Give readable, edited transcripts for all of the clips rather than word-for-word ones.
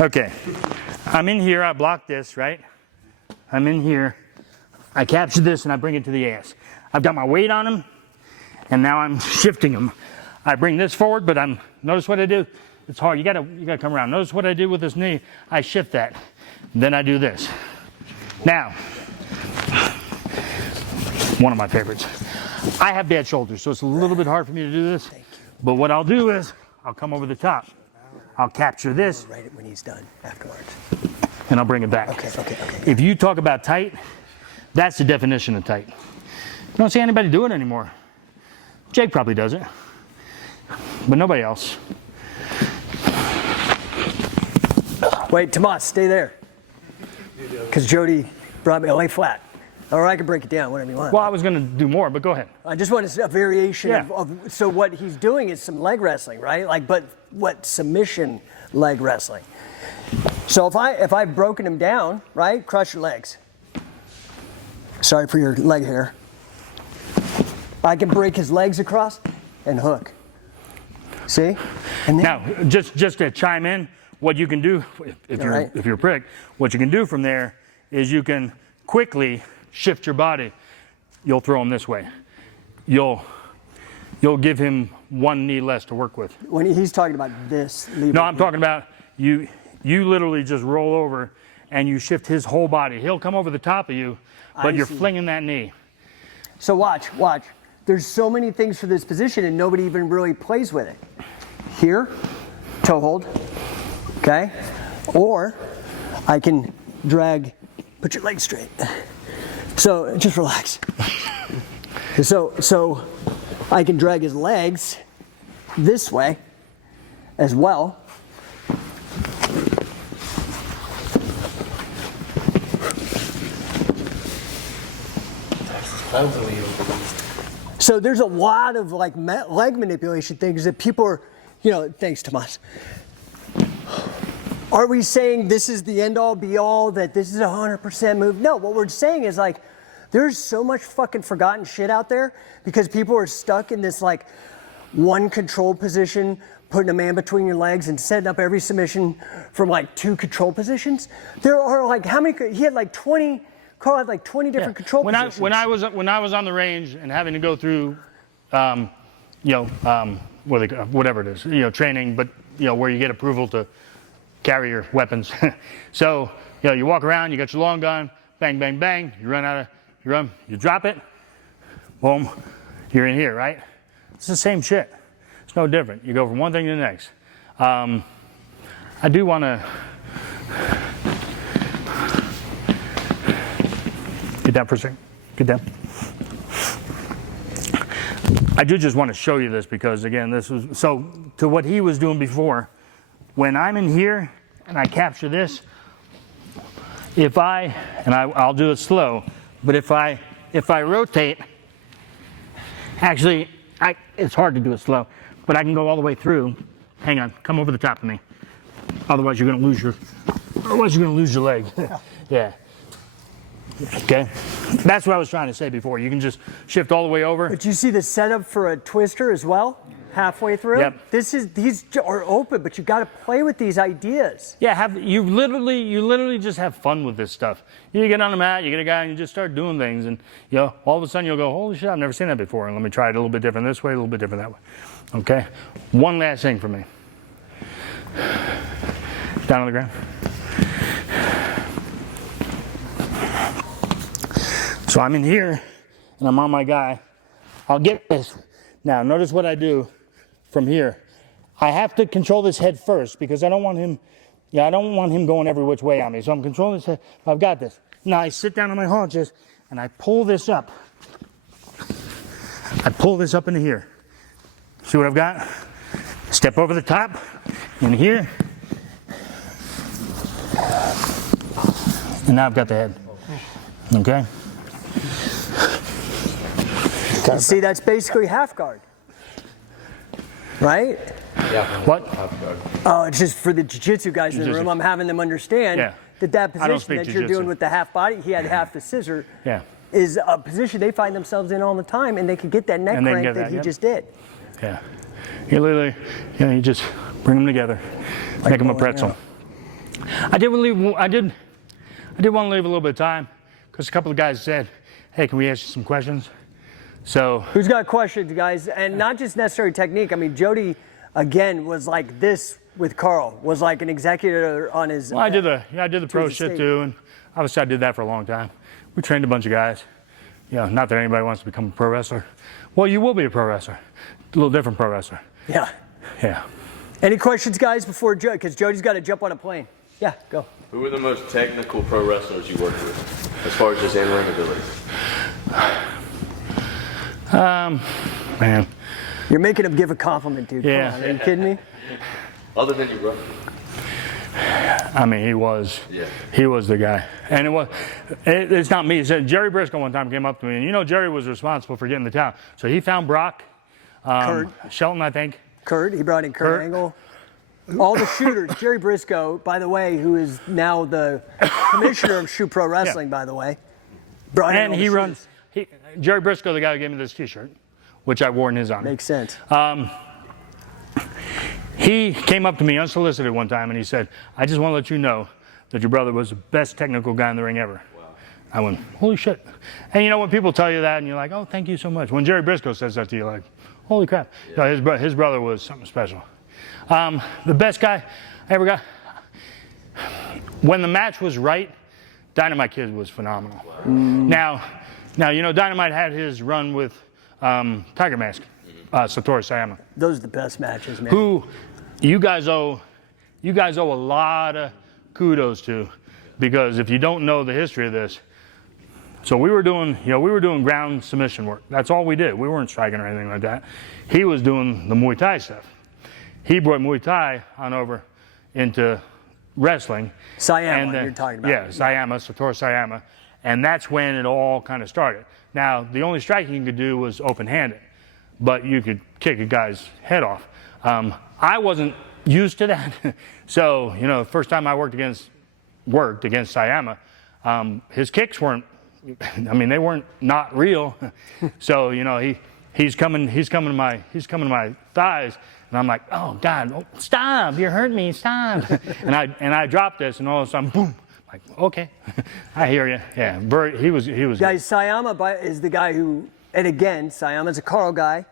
Okay, I'm in here, I block this, right? I'm in here, I capture this and I bring it to the ass. I've got my weight on him, and now I'm shifting him. I bring this forward, but notice what I do? It's hard, you gotta come around. Notice what I do with this knee, I shift that. Then I do this. Now, one of my favorites. I have bad shoulders, so it's a little bit hard for me to do this. But what I'll do is, I'll come over the top. I'll capture this. Write it when he's done afterwards. And I'll bring it back. Okay. If you talk about tight, that's the definition of tight. You don't see anybody do it anymore. Jake probably does it, but nobody else. Wait, Tomas, stay there. Because Jody brought me lay flat. Or I can break it down, whatever you want. Well, I was going to do more, but go ahead. I just want a variation of, so what he's doing is some leg wrestling, right? Like, but what submission leg wrestling. So if I've broken him down, right? Crush your legs. Sorry for your leg hair. I can break his legs across and hook. See? And then, now, just to chime in, what you can do, if you're a prick, what you can do from there is you can quickly shift your body. You'll throw him this way. You'll give him one knee less to work with. When he's talking about this. No, I'm talking about you literally just roll over and you shift his whole body. He'll come over the top of you, but you're flinging that knee. So watch. There's so many things for this position and nobody even really plays with it. Here, toe hold, okay? Or I can drag, put your legs straight. So just relax. So I can drag his legs this way as well. So there's a lot of like leg manipulation things that people are, thanks Tomas. Are we saying this is the end all be all, that this is a 100% move? No, what we're saying is like, there's so much fucking forgotten shit out there because people are stuck in this like one control position, putting a man between your legs and setting up every submission from like 2 control positions. There are like, how many, he had like 20, Carl had like 20 different control positions. When I was on the range and having to go through, whatever it is, training, but where you get approval to carry your weapons. So, you walk around, you got your long gun, bang, bang, bang, you drop it, boom, you're in here, right? It's the same shit. It's no different. You go from one thing to the next. I do want to get down for a second. Get down. I do just want to show you this because, again, this was, so to what he was doing before, when I'm in here and I capture this, I'll do it slow, but if I rotate, actually, it's hard to do it slow, but I can go all the way through. Hang on, come over the top of me. Otherwise you're gonna lose your leg. Yeah. Okay, that's what I was trying to say before. You can just shift all the way over. But you see the setup for a twister as well? Halfway through? Yep. These are open, but you got to play with these ideas. Yeah, you literally just have fun with this stuff. You get on the mat, you get a guy, and you just start doing things, and all of a sudden you'll go, holy shit, I've never seen that before, and let me try it a little bit different this way, a little bit different that way. Okay, one last thing for me. Down on the ground. So I'm in here, and I'm on my guy. I'll get this. Now, notice what I do from here. I have to control this head first because I don't want him going every which way on me. So I'm controlling this head. I've got this. Now I sit down on my haunches and I pull this up. I pull this up into here. See what I've got? Step over the top, in here. And now I've got the head. Okay? You see, that's basically half guard. Right? Yeah. What? Oh, it's just for the jiu-jitsu guys in the room. I'm having them understand that position that you're doing with the half body, he had half the scissor, is a position they find themselves in all the time, and they can get that neck crank that he just did. Yeah. You literally, you just bring them together, make them a pretzel. I did want to leave a little bit of time because a couple of guys said, "Hey, can we ask you some questions?" So who's got questions, guys? And not just necessary technique. I mean, Jody again was like this with Carl. Was like an executor on his. Well, I did the pro shit too, and obviously I did that for a long time. We trained a bunch of guys. Not that anybody wants to become a pro wrestler. Well, you will be a pro wrestler, a little different pro wrestler. Yeah. Yeah. Any questions, guys, before Jody? Because Jody's got to jump on a plane. Yeah, go. Who were the most technical pro wrestlers you worked with, as far as just in-ring ability? Man. You're making him give a compliment, dude. Yeah. Come on, are you kidding me? Other than you, bro. I mean, he was the guy. And it's not me. Jerry Briscoe one time came up to me, and Jerry was responsible for getting the talent. So he found Brock, Kurt. Shelton, I think. Kurt, he brought in Kurt Angle. All the shooters. Jerry Briscoe, by the way, who is now the commissioner of Shoot Pro Wrestling, by the way. Brought in all the shooters. Jerry Briscoe, the guy who gave me this t-shirt, which I wore in his honor. Makes sense. He came up to me unsolicited one time and he said, "I just want to let you know that your brother was the best technical guy in the ring ever." Wow. I went, "Holy shit." And when people tell you that and you're like, "Oh, thank you so much." When Jerry Briscoe says that to you, like, holy crap. Yeah. His brother was something special. The best guy I ever got, when the match was right, Dynamite Kid was phenomenal. Wow. Now, Dynamite had his run with Tiger Mask, Satoru Sayama. Those are the best matches, man. Who you guys owe a lot of kudos to, because if you don't know the history of this, so we were doing ground submission work. That's all we did. We weren't striking or anything like that. He was doing the Muay Thai stuff. He brought Muay Thai on over into wrestling. Sayama, you're talking about. Yeah, Satoru Sayama. And that's when it all kind of started. Now, the only striking you could do was open-handed, but you could kick a guy's head off. I wasn't used to that. So, the first time I worked against Sayama, his kicks weren't, they weren't not real. So, he's coming to my thighs, and I'm like, "Oh God, stop! You're hurting me, stop!" and I dropped this, and all of a sudden, boom! Like, okay, I hear you. Yeah, he was. Guys, Sayama is the guy who, and again, Sayama's a Carl guy,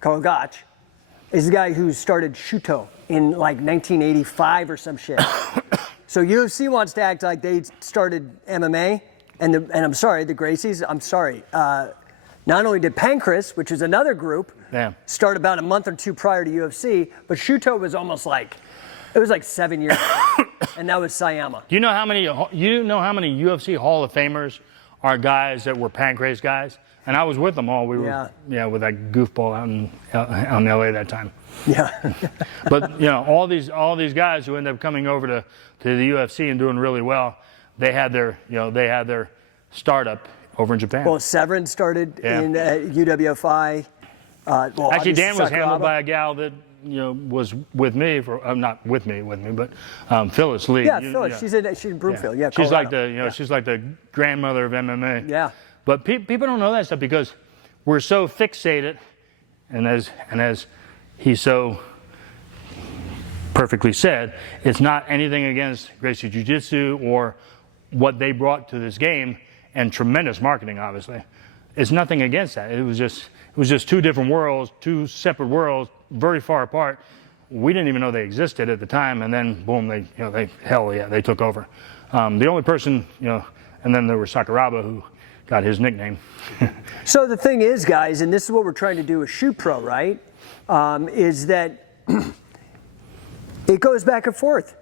Carl Gotch, is the guy who started Shuto in like 1985 or some shit. So UFC wants to act like they started MMA, and I'm sorry, the Gracies. I'm sorry. Not only did Pancras, which is another group, start about a month or two prior to UFC, but Shuto was almost like, it was like 7 years ago, and that was Sayama. Do you know how many UFC Hall of Famers are guys that were Pancrase guys? And I was with them all. We were with that goofball out in LA that time. Yeah. But all these guys who ended up coming over to the UFC and doing really well, they had their startup over in Japan. Well, Severin started in UWFI. Actually, Dan was handled by a gal that was with me for not with me, but Phyllis Lee. Yeah, Phyllis. She's in Broomfield. Yeah, she's like she's like the grandmother of MMA. Yeah. But people don't know that stuff because we're so fixated, and as he so perfectly said, it's not anything against Gracie Jiu-Jitsu or what they brought to this game, and tremendous marketing, obviously. It's nothing against that. It was just two different worlds, two separate worlds, very far apart. We didn't even know they existed at the time, and then boom, they took over. The only person, and then there was Sakuraba, who got his nickname. So the thing is, guys, and this is what we're trying to do with Shoot Pro, right? Is that it goes back and forth.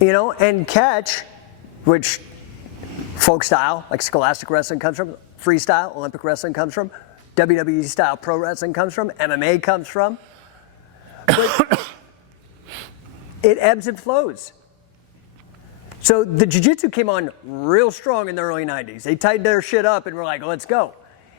And catch, which folk style, like Scholastic Wrestling comes from, freestyle, Olympic Wrestling comes from, WWE style pro wrestling comes from, MMA comes from. But it ebbs and flows. So the jiu-jitsu came on real strong in the early 90s. They tightened their shit up and were like, let's go.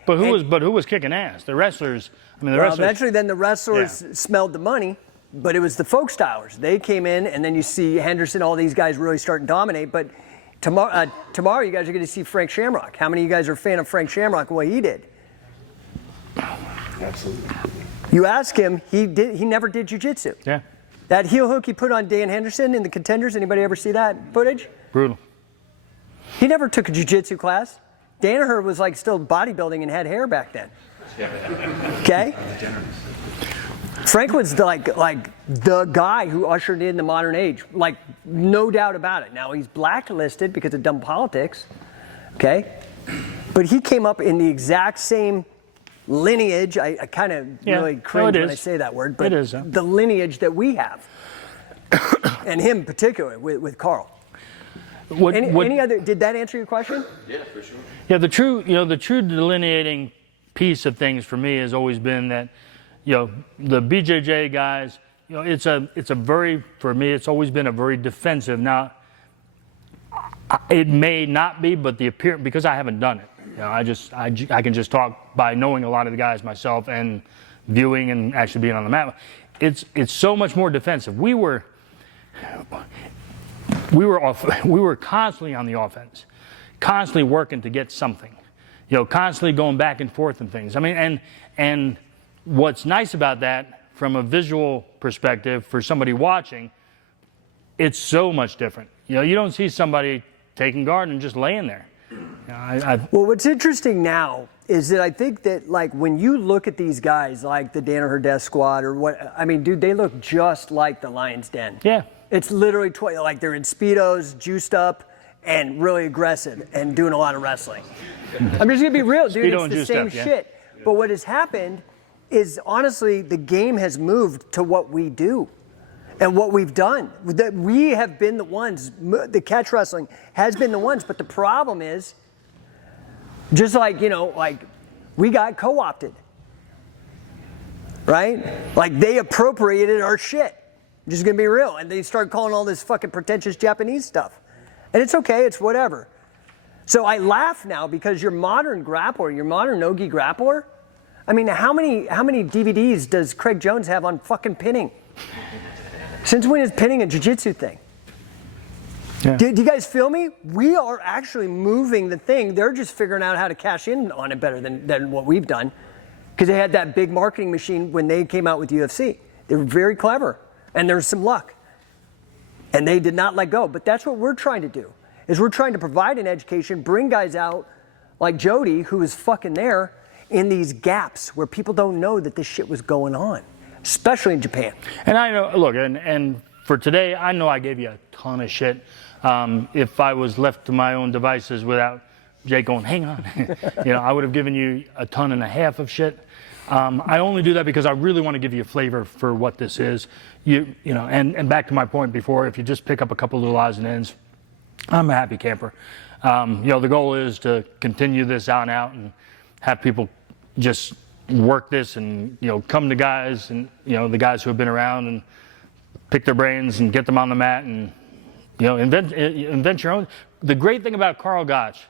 But who was kicking ass? The wrestlers. Eventually then the wrestlers smelled the money, but it was the folk stylers. They came in, and then you see Henderson, all these guys really start to dominate. But tomorrow you guys are going to see Frank Shamrock. How many of you guys are a fan of Frank Shamrock and what he did? Absolutely. You ask him, he never did jiu-jitsu. Yeah. That heel hook he put on Dan Henderson in the Contenders, anybody ever see that footage? Brutal. He never took a jiu-jitsu class. Danaher was like still bodybuilding and had hair back then. Okay? Franklin's like the guy who ushered in the modern age, like no doubt about it. Now he's blacklisted because of dumb politics, okay? But he came up in the exact same lineage. I kind of really cringe when I say that word, but it is, the lineage that we have, and him particularly with Carl. Any other? Did that answer your question? Yeah, for sure. Yeah, the true delineating piece of things for me has always been that, the BJJ guys, it's a very, for me, it's always been a very defensive. Now, it may not be, but the appearance, because I haven't done it. I can just talk by knowing a lot of the guys myself and viewing and actually being on the mat. It's so much more defensive. We were constantly on the offense, constantly working to get something, constantly going back and forth and things. I mean, and what's nice about that from a visual perspective for somebody watching, it's so much different. You don't see somebody taking guard and just laying there. Well, what's interesting now is that I think that like when you look at these guys like the Danaher Death Squad or what, I mean, dude, they look just like the Lion's Den. Yeah. It's literally like they're in Speedos, juiced up, and really aggressive and doing a lot of wrestling. I'm just gonna be real, dude. Speedo It's the same shit. But what has happened is honestly the game has moved to what we do and what we've done. That we have been the ones, the catch wrestling has been the ones, but the problem is, just like, like we got co-opted, right? Like they appropriated our shit. I'm just gonna be real. And they start calling all this fucking pretentious Japanese stuff. And it's okay, it's whatever. So I laugh now because your modern grappler, your modern no-gi grappler, I mean, how many DVDs does Craig Jones have on fucking pinning? Since when is pinning a jiu-jitsu thing? Yeah. Do you guys feel me? We are actually moving the thing. They're just figuring out how to cash in on it better than what we've done. Because they had that big marketing machine when they came out with UFC. They were very clever. And there's some luck. And they did not let go. But that's what we're trying to do. Is we're trying to provide an education, bring guys out like Jody, who is fucking there, in these gaps where people don't know that this shit was going on, especially in Japan. And I know, look, and for today, I know I gave you a ton of shit. If I was left to my own devices without Jake going, hang on, I would have given you a ton and a half of shit. I only do that because I really want to give you a flavor for what this is. And back to my point before, if you just pick up a couple little odds and ends, I'm a happy camper. The goal is to continue this on out and have people just work this and, come to guys and, the guys who have been around and pick their brains and get them on the mat and, invent your own. The great thing about Carl Gotch,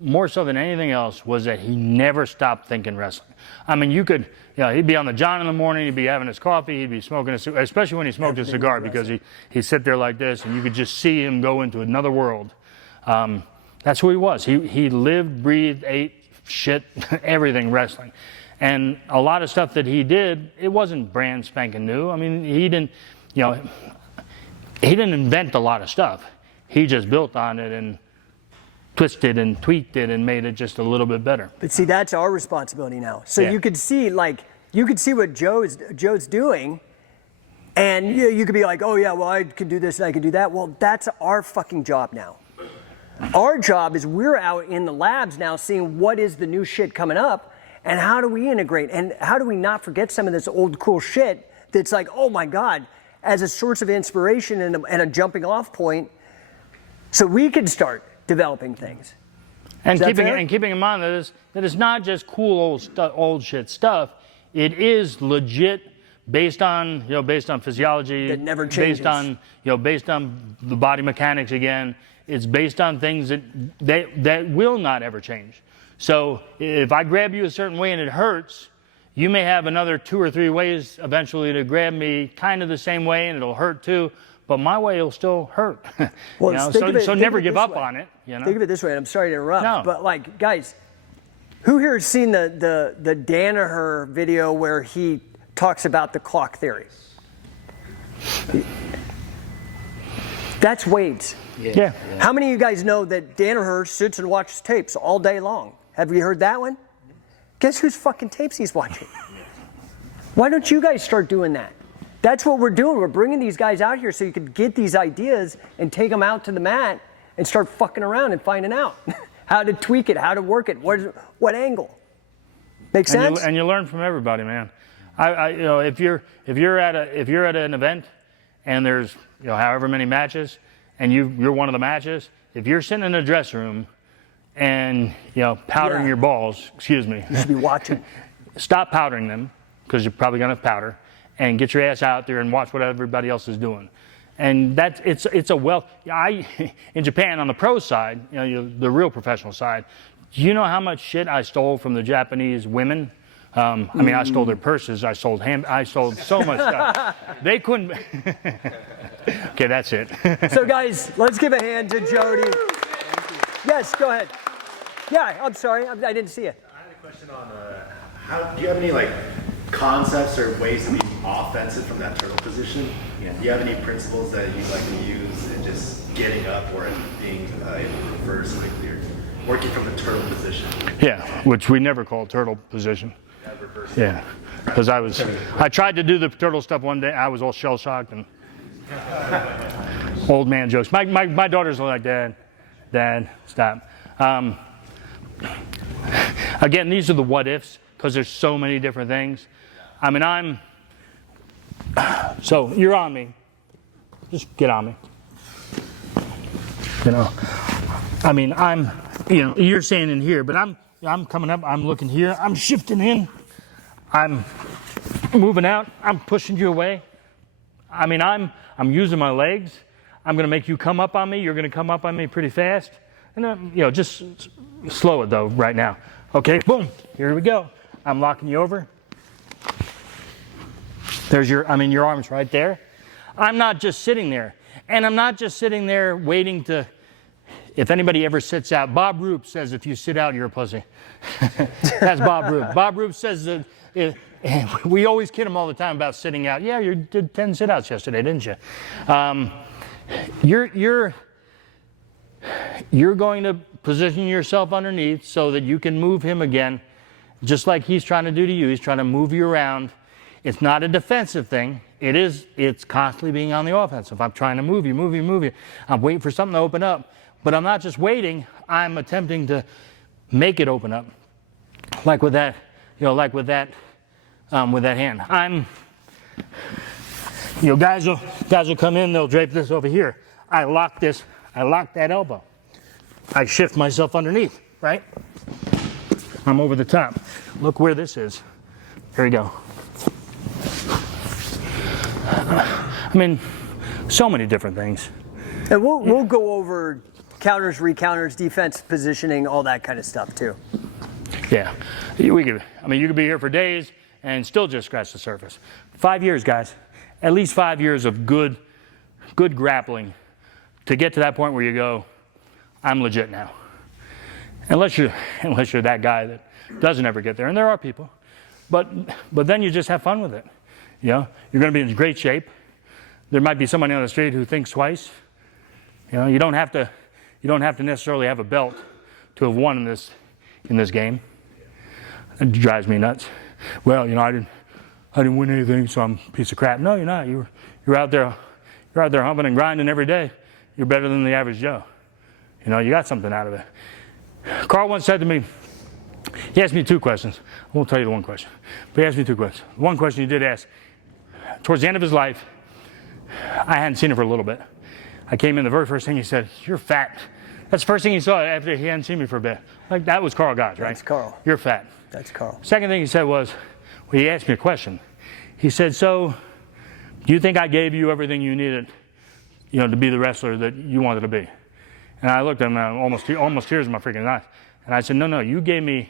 more so than anything else, was that he never stopped thinking wrestling. I mean, you could, he'd be on the John in the morning, he'd be having his coffee, he'd be smoking a cigar, especially when he smoked a cigar, because he'd sit there like this and you could just see him go into another world. That's who he was. He lived, breathed, ate, shit, everything wrestling. And a lot of stuff that he did, it wasn't brand spanking new. I mean, he didn't invent a lot of stuff. He just built on it and twisted and tweaked it and made it just a little bit better. But see, that's our responsibility now. So you could see, what Joe's doing, and you could be like, oh yeah, well I can do this and I can do that. Well, that's our fucking job now. Our job is we're out in the labs now seeing what is the new shit coming up and how do we integrate and how do we not forget some of this old cool shit that's like, oh my God, as a source of inspiration and a jumping off point so we can start developing things. And keeping in mind that it's not just cool old shit stuff. It is legit based on physiology. That never changes. Based on the body mechanics again. It's based on things that will not ever change. So if I grab you a certain way and it hurts, you may have another 2 or 3 ways eventually to grab me kind of the same way and it'll hurt too, but my way will still hurt. Well, so never give up on it. Think of it this way, and I'm sorry to interrupt, but guys, who here has seen the Danaher video where he talks about the clock theory. That's weights. Yeah. How many of you guys know that Danaher sits and watches tapes all day long? Have you heard that one? Guess whose fucking tapes he's watching? Why don't you guys start doing that? That's what we're doing. We're bringing these guys out here so you could get these ideas and take them out to the mat and start fucking around and finding out how to tweak it, how to work it, what angle. Make sense? And you learn from everybody, man. You know, if you're at an event and there's, you know, however many matches, and you're one of the matches, if you're sitting in a dressing room and, you know, powdering your balls, excuse me, You should be watching. stop powdering them, because you're probably gonna powder, and get your ass out there and watch what everybody else is doing. And it's a in Japan on the pro side, you know, the real professional side, do you know how much shit I stole from the Japanese women? I mean, I stole their purses, I sold so much stuff. They couldn't. Okay, that's it. So guys, let's give a hand to Jody. Yes, go ahead. Yeah, I'm sorry, I didn't see it. I had a question on do you have any like concepts or ways to be offensive from that turtle position? Yeah. Do you have any principles that you like to use in just getting up or being able to reverse quickly or working from the turtle position? Yeah, which we never call turtle position. Yeah, because I tried to do the turtle stuff one day. I was all shell shocked and old man jokes. My daughters are like, Dad, stop. Again, these are the what ifs because there's so many different things. I mean, so you're on me. Just get on me. You know, I mean, you know, you're standing here, but I'm coming up, I'm looking here, I'm shifting in, I'm moving out, I'm pushing you away. I mean, I'm using my legs. I'm gonna make you come up on me, you're gonna come up on me pretty fast. And then, you know, just slow it though right now. Okay, boom, here we go. I'm locking you over. There's your arm's right there. I'm not just sitting there. And I'm not just sitting there waiting to, if anybody ever sits out, Bob Roop says if you sit out, you're a pussy. That's Bob Roop. Bob Roop says that, we always kid him all the time about sitting out. Yeah, you did 10 sit-outs yesterday, didn't you? You're going to position yourself underneath so that you can move him again, just like he's trying to do to you. He's trying to move you around. It's not a defensive thing. It's constantly being on the offensive. I'm trying to move you. I'm waiting for something to open up. But I'm not just waiting, I'm attempting to make it open up. Like with that, you know, with that hand. Guys will come in, they'll drape this over here. I lock that elbow. I shift myself underneath, right? I'm over the top. Look where this is. Here we go. I mean, so many different things. And we'll go over counters, recounters, defense positioning, all that kind of stuff too. Yeah, you could be here for days and still just scratch the surface. 5 years, guys. At least 5 years of good grappling to get to that point where you go, I'm legit now. Unless you're that guy that doesn't ever get there, and there are people, but then you just have fun with it. You know, you're going to be in great shape. There might be somebody on the street who thinks twice. You know, you don't have to necessarily have a belt to have won in this game. It drives me nuts. Well, you know, I didn't win anything, so I'm a piece of crap. No, you're not. You're out there humping and grinding every day. You're better than the average Joe. You know, you got something out of it. Carl once said to me, he asked me 2 questions. I won't tell you the one question, but he asked me 2 questions. One question he did ask, towards the end of his life, I hadn't seen him for a little bit. I came in, the very first thing he said, "You're fat." That's the first thing he saw after he hadn't seen me for a bit. Like, that was Carl Gotch, right? That's Carl. You're fat. That's Carl. Second thing he said was, well, he asked me a question. He said, so, do you think I gave you everything you needed, you know, to be the wrestler that you wanted to be? And I looked at him, almost tears in my freaking eyes. And I said, no, you gave me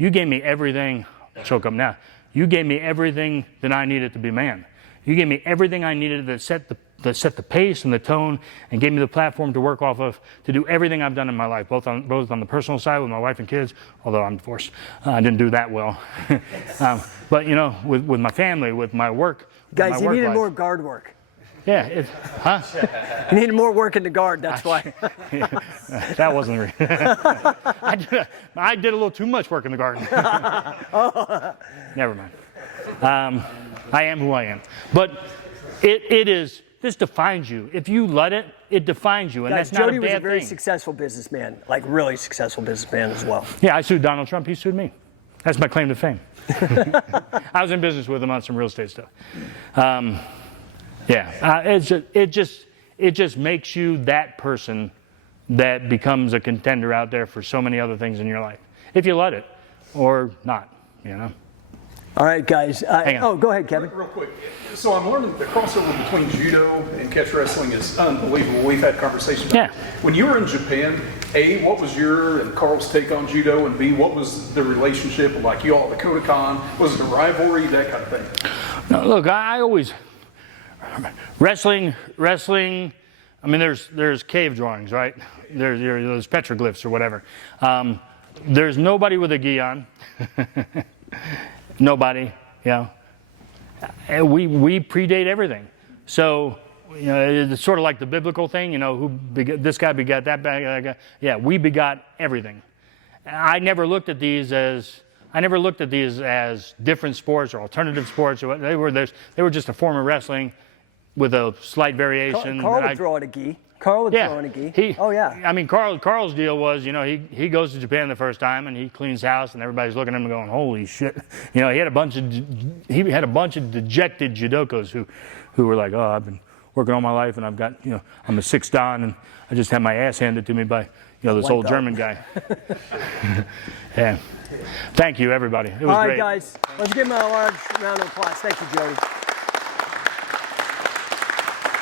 everything. Choke up now. You gave me everything that I needed to be man. You gave me everything I needed to set that set the pace and the tone and gave me the platform to work off of to do everything I've done in my life, both on the personal side with my wife and kids, although I'm divorced. I didn't do that well. But you know, with my family, with my work. Guys, you needed more guard work. Yeah, You needed more work in the guard, that's why. That wasn't real. I did a little too much work in the garden. Never mind. I am who I am. But this defines you. If you let it, it defines you. And Guys, that's not Jody a bad thing. was a very successful businessman, like really successful businessman as well. Yeah, I sued Donald Trump. He sued me. That's my claim to fame. I was in business with him on some real estate stuff. It just makes you that person that becomes a contender out there for so many other things in your life, if you let it, or not, you know. All right, guys. Go ahead, Kevin. Real quick. So I'm learning the crossover between judo and catch wrestling is unbelievable. We've had conversations about it. When you were in Japan, A, what was your and Carl's take on judo? And B, what was the relationship like you all at the Kodokan? Was it a rivalry, that kind of thing? No, look, I always... Wrestling, I mean, there's cave drawings, right? There's petroglyphs or whatever. There's nobody with a gi on. Nobody, you know. We predate everything. So, you know, it's sort of like the biblical thing, you know, this guy begot that guy. Yeah, we begot everything. I never looked at these as different sports or alternative sports. They were just a form of wrestling with a slight variation. Carl would throw in a gi. Carl would throw in a gi. Oh, yeah. I mean, Carl's deal was, you know, he goes to Japan the first time and he cleans house and everybody's looking at him and going, holy shit. You know, he had a bunch of dejected judokos who were like, oh, I've been working all my life and I've got, you know, I'm a 6th dan and I just had my ass handed to me by, you know, this old German guy. Yeah. Thank you, everybody. It was all right, great. Guys. Let's give him a large round of applause. Thank you, Jody.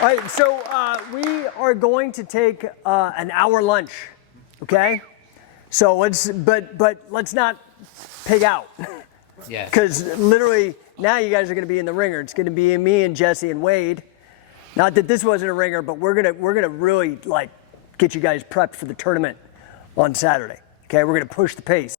All right, so we are going to take an hour lunch, okay? So let's not pig out. Yes. Because literally now you guys are going to be in the ringer. It's going to be me and Jesse and Wade. Not that this wasn't a ringer, but we're gonna really like get you guys prepped for the tournament on Saturday. Okay, we're gonna push the pace.